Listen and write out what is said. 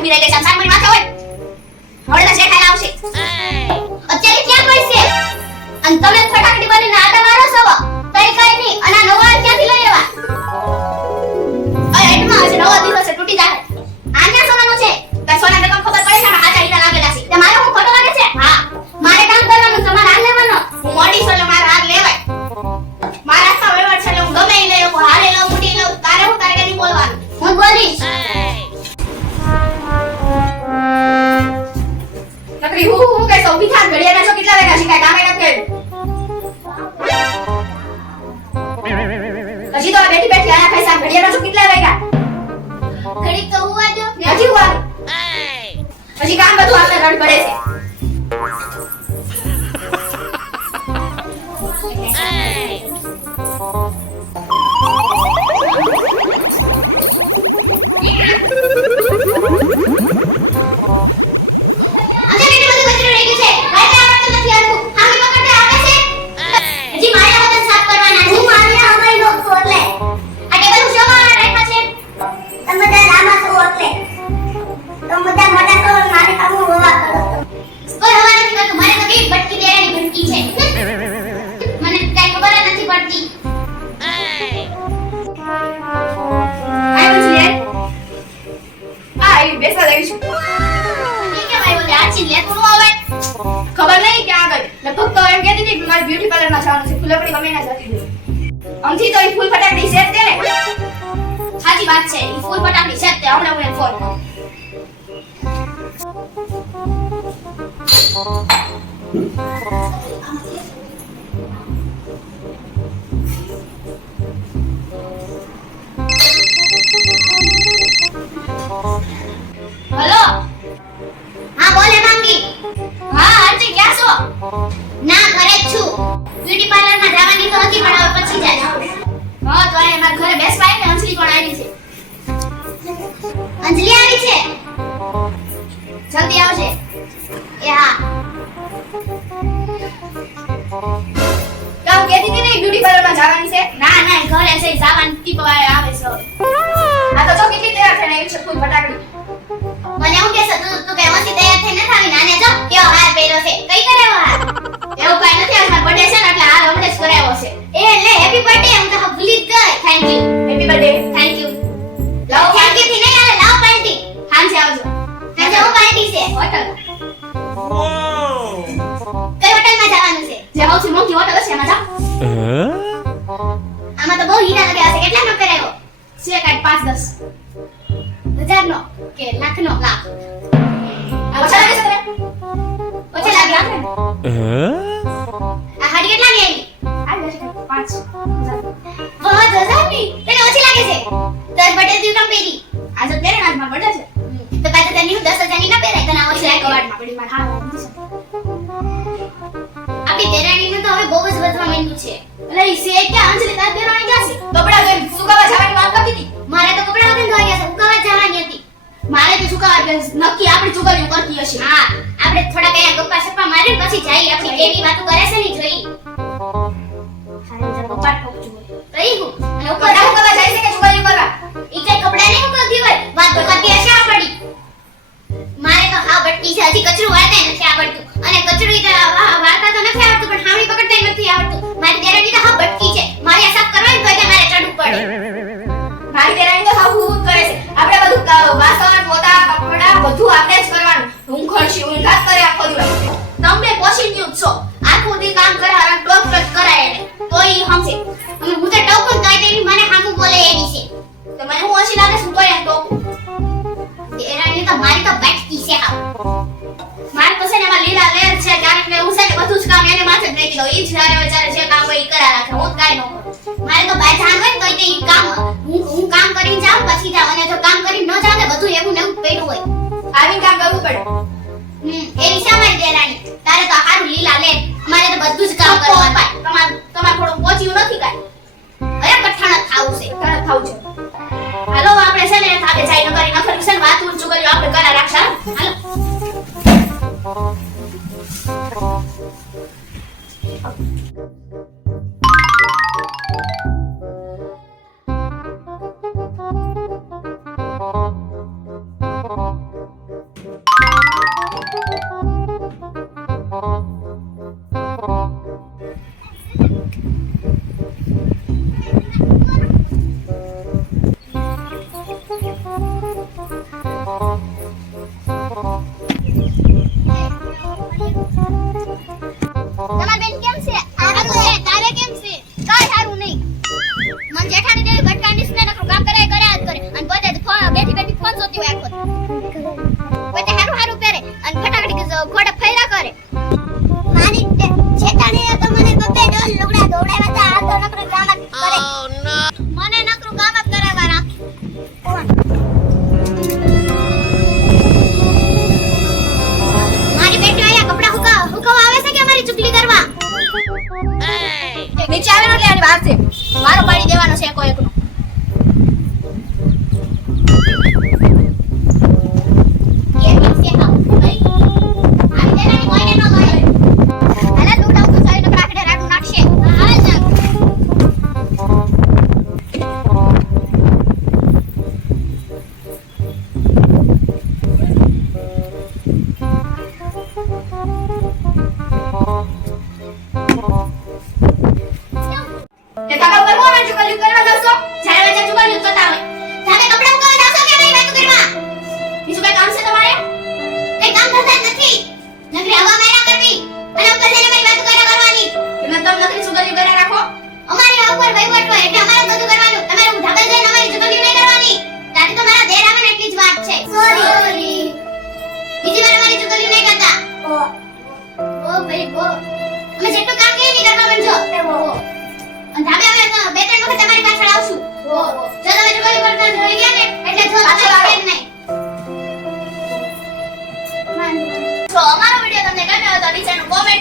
ઊભી રહી ગઈ સંસાર સાંભળી માથે હોય. હળદા છે ખાઈ આવશે. અત્યારે ક્યાં પડશે? અને તમે ફટાકડી બનીને આટા મારો છો? તઈ કઈ નહીં. અને નવા ક્યાંથી લઈ લેવા અરે એટમાં હશે. નવા દિવસ તૂટી જાય હજી તો આ બેઠી બેઠી આયા પૈસા ઘડિયાળો ઘડિયાળના કેટલા વાગ્યા? ઘડી તો હું આજો. હજી હું હજી કામ બધું આપણે રડ પડે છે. હતી કે મારે બ્યુટી પાર્લરમાં જવાનું છે. ફૂલકડી ગમે ના જતી રહી આમથી તો એ ફૂલ ફટાકડી સેટ દે ને સાચી વાત છે, એ ફૂલ ફટાકડી સેટ દે હમણાં હું ફોન કરું. હલો? હા, બોલે માંગી હા આજે ક્યાં છો? પણ આવી છે. અંજલિ આવી છે? જલ્દી આવશે એ હા. કામ કેતી હતી ને, બ્યુટી પાર્લર જવાની છે? ના ના ઘરે છે જવાની ટીપવા આવે છે આ તો જો કેટલી તૈયાર થઈને આવી છે, ફૂલ ફટાકડી. મને હું કહેશો તું તું કે ઓછી તૈયાર થઈને થાવી નાને, જો, કેવો હાર પહેર્યો છે. કઈ કરાવ્યો હાર? એવું કઈ નથી આજ મારો બર્થડે છે ને, એટલે હાર હમણાં જ કરાવ્યો છે. એ લે હેપી બર્થડે હું તો ભૂલી જ ગઈ. Thank you hotel. કઈ હોટલમાં જવાનું છે? જે સૌથી મોંઘી હોટલ હશે એમાં જાઓ. આમાં તો બહુ હીરા લગાવ્યા છે. કેટલા નો કરાવ્યો છે કાંઈ પાંચ દસ. હજાર નો કે લાખ. નો લાખ ઓછા લાગે છે ઓછા લાગે આ હાડી કેટલા ની આવી પાંચ હજાર. ની તને ઓછી લાગે છે? દસ બટેલ દી કામ પહેરી. આજે પહેરે આજ મારો વધવા છે. એટલે ઈસે કે અંજલિ તાર દી કામ કરે અને ટોક ટોક કરાય એને. તો ઈ હમશે અને હું તો ટોકું કાઈ દેની મને હામું બોલે એની છે. તો મને હું ઓછી લાગે શું તો એને ટોકું દેરાણી તો મારી તો બેઠતી છે હા મારે તો છે ને એમાં લીલા લેર છે ક્યારેક કે હું છે ને બધું જ કામ એને માથે જ નાખી દઉં. ઈ જ જ્યારે જ્યારે જે કામ હોય ઈ કરા રાખે હું કાઈ ન કરું. મારે તો બાય જાણ હોય તે ઈ કામ હું હું કામ કરીને જાઉં પછી જાઉં. અને જો કામ કરીને ન જાઉં ને બધું એવું ને એવું પડ્યું હોય. આવીને કામ કરવું પડે. હમ એ શા બધું જ કામ કરવાનું. તમાર તમાર થોડું પહોંચ્યું નથી કાઈ? અરે કઠણ થાવું છે. કઠણ થાવું છે. હાલો આપણે છે ને થાકે જાય નકરી નખરી છે ને વાત ઉંચું કર્યું આપણે કરા રાખશા હાલો. ઉપર વહીવટ હોય એટલે અમારે બધું કરવાનું. તમારે ઊંધા પર જઈને અમારી જુગલની નહીં કરવાની? તારી તો મારા દેર આવે એટલી જ વાત છે. સોરી બીજી વાર અમારી જુગલની નહીં કરતા. ઓ. ઓ ભાઈ ઓ. અમે જેટલું કામ કહીએ નહીં કરવા બનજો ઓ. ધાબે હવે બે ત્રણ વખત તમારી પાછળ આવશું. ઓ. જો તમે જુગલની પર ના જોઈ ગયા ને એટલે જો તમે ફ્રેન્ડ નહીં. તો અમારો વિડિયો તમને ગમ્યો હોય તો નીચેનું કોમેન્ટ